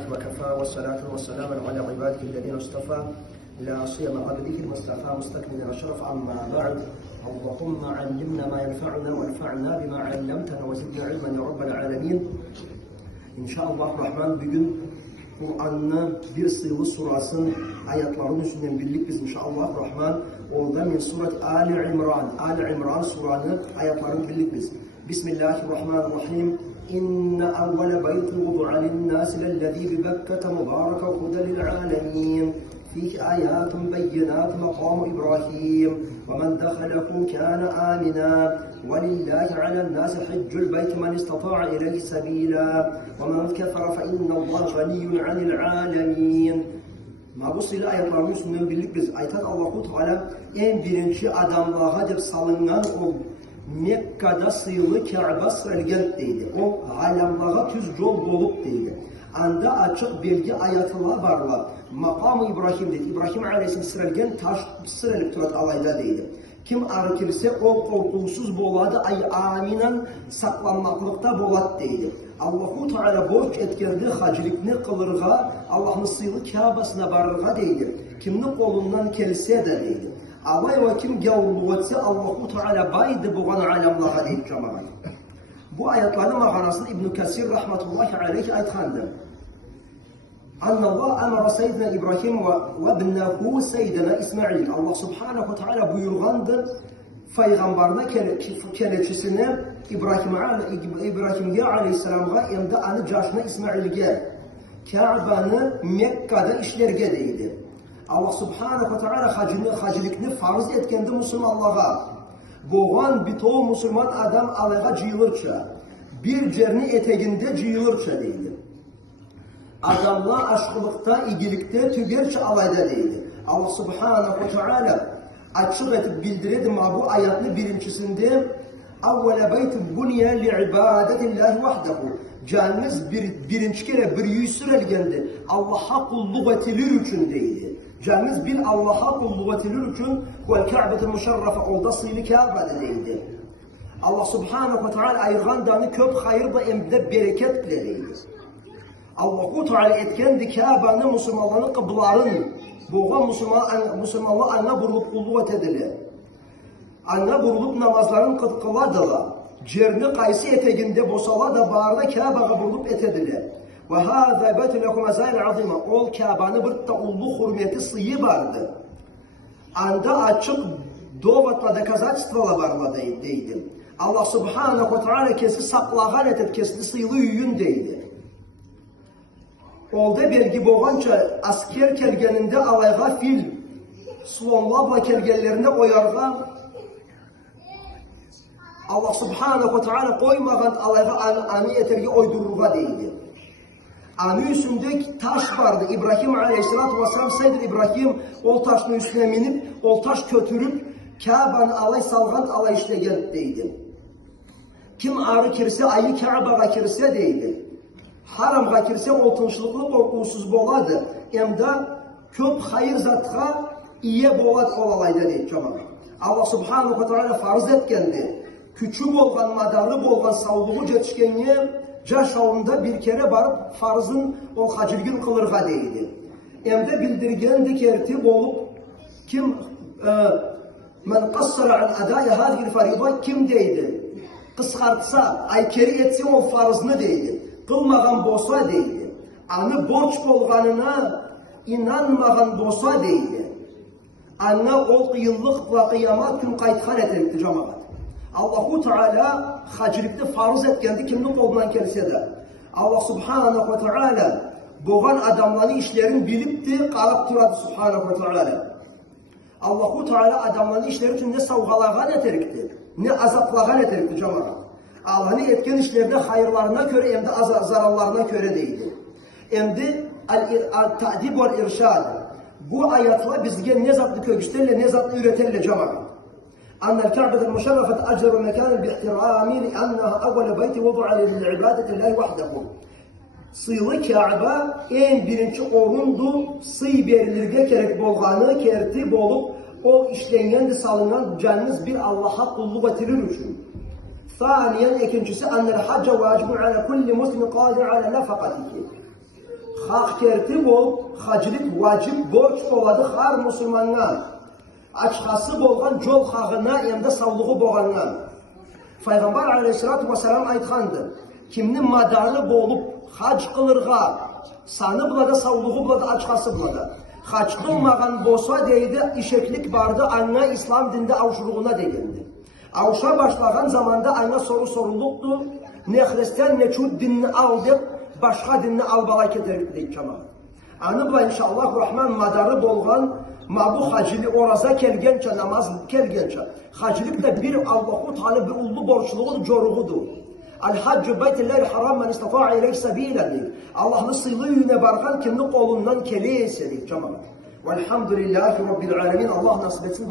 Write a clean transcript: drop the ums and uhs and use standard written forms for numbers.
لله وكفى والصلاة والسلام على عباده الذين اصطفى لا سيما عبده المصطفى مستكمل الشرف أما بعد اللهم علمنا ما ينفعنا وانفعنا بما علمتنا وزدنا علما يا رب العالمين. İnşallah Rahman bugün Kur'an'ın bir sıyılı surasının ayetlerinin üstünden birlik biz inşallah Rahman orada min surat Ali İmran suranın ayetlerinin birlik biz. Bismillahirrahmanirrahim. İnne evvele beyti vudu'a linnâsi lellezî bi Bekkete mübâreke hude lil'âlemîn. فيه آيات بينات مقام إبراهيم ومن دخله كان آمنا ولله على الناس حج البيت من استطاع إليه سبيلا ومن كفر فإن الله غني عن العالمين. Bu silah ayetlerinin üstünden birlik biz ayet Allah-u Teala en birinci adamlığa dep salıngan o Mekke'de sıyılı Kabe sıralgen deydi. O alamlığa tüz yol bolup deydi. Anda açık belge ayetler barlar. Makam-ı İbrahim dedi. İbrahim Aleyhisselam sıralgen taş sıralık turat alayda deydi. Kim arkirse o korkusuz boladı ay aminen saklanmaklıkta bolat deydi. Allah-u Teala borç etkendi hacirikni kılırga Allah'ın sıyılı Kabe'sine barırga deydi. Kimnin kolundan kelse de deydi. Alay ve kim gavurlu etse Allah-u Teala baydı buğan alamlağa deyip cemaat. Bu ayetlerin manasını İbn Kesir rahmetullahi aleyhi ayetkandı. Allah emara Seyyidina İbrahim ve ibnehu Seyyidina İsmail. Allah subhanahu teala buyurgandı. Peygamberine keleçisine İbrahim'e aleyhisselam'a hem de anı caşına İsmail'e Kabe'ni Mekke'de işlerge deydi. Allah subhanahu teala hacılıkını farz etkendi Müslümanlığa. Boğan bitoğu Müslüman adam alayga cıyılırça, bir cerni eteginde cıyılırça deydi. Adamla aşkılıkta, iyilikte, tügerçe alayda deydi. Allah subhanahu teala açık etip bildirdi bu ayetli birincisinde evvele beytin bunye li'ibadetillahi vahdehu. Canınız birinci kere bir yüzsürelgendi. Allah'a kulluk etilir için deydi. Canınız bir Allah'a kulluk etilir için vel Ka'be'l müşerrefe olda sıylı Kabe'de deydi. Allah subhanahu ve teala ayırgan danı köp hayır da emde bereket bile deydi. Allah-u Teala etkendi Kabe'ni Müslümanların kıbların boğa Müslümanlar ana burulup kulluk edilir. Ana burulup namazların kıladılar. Cerni kaysı eteginde bosala da bağırda Kabe'ye burulup etediler. Ve hâzâ betlekûm ezâil azîmâ. Ol Kabe'ni bir taullu hürmeti sıyı vardı. Anda açık dovatla da kazançtıvala varla deydi. Allah subhanahu ve teala kesi saklağan etip kesi sıyılı yüyün deydi. Olda belgi boğança asker kelgeninde alayga fil, slonlarla kelgenlerine oyarga Allah subhanahu ve teala koymagan alayga anı eterge oydururga deydi. Anı üstünde taş vardı. İbrahim aleyhissalatü vesselam Seyyid İbrahim o taşın üstüne minip, o taş kötürüp Kabe'ni alay salgan alay işlegen deydi. Kim ağrı kirse ayı Kabe'ye kirse deydi. Haramga kirse oltunçluklu korkusuz boladı. Hem de köp hayır zatga iye bolat olalaydı deyip cemaat. Allah subhanahu ve teala farz etkendi. Küçük olgan, madarlı olgan savluğu yetişkenliğe caşavında bir kere barıp farzın o hacirgin kılırga deydi. Hem de bildirgendi kertip olup kim men qassara an adaya hadhihi farida kim deydi. Kıskartsa, aykeri etse o farzını deydi. Kılmagan bosa deydi. Anı borç bolganına inanmagan bosa deydi. Anna ol yıllık ve kıyamet gün kayıtkan etildi cemaat. Allah-u Teala hacirlikte farz etkendi kimnin kolundan kelse de. Allah subhanahu ve teala boğan adamların işlerini bilipti, kalıp duradı subhanahu ve teala. Allah-u Teala adamların işleri için ne savgalagan eterikti, ne azaplagan eterikti cemaat. Allah'ın etken işlerinde hayırlarına göre hem de zararlarına göre değildi. Hem de ta'dib ve irşad. Bu ayetler bizge ne zatlı köküsterle ne zatlı üreterle cemaat. Annel Ka'be'l müşerrefet ecru mekanel bi'ihtirami li'annaha evvele beyti vudu'a li'ibadetillahi vahdehu. Sıyılı Kabe en birinci orundu, sıy verilirge gerek bolganı kertip olup o işlengen de salınan canınız bir Allah'a kulluk etilir için. Thaniyen ikincisi annel hacca vacibun ala kulli muslimin qadir ala nafakatihi. hak tertip ol, hacılık vacip borç oladı her Müslümandan. Açkası bolgan jol hağına hem de savlığı boğandan. Peygamber aleyhissalatu vesselam aytkandı. Kimnin madarlı bolup hac kılırga, sanı bulada, savlığı bulada, açkası bulada. Hac kılmagan bolsa deydi, işeklik vardı, anna İslam dinde avşuruğuna deyildi. Avşa başlayan zamanda anna soru soruluktu. Ne Hristiyan ne Çud dinini aldık, başka dinini albalay ketirdik cemaat. Anı bula inşallah Rahman madarı bolgan, ma bu hacili oraza kelgençe, namaz kelgençe. Hacılık da bir Allahu Teala bir ullu borçluğun coruğudur. El-Haccu beytillahi haram men istata'a ileyh sebîle deyik. Allah'ın sığlığı yüne barkan kimli kolundan keleyse deyik cemaat. Velhamdülillahi Rabbil alemin. Allah nasip etsin.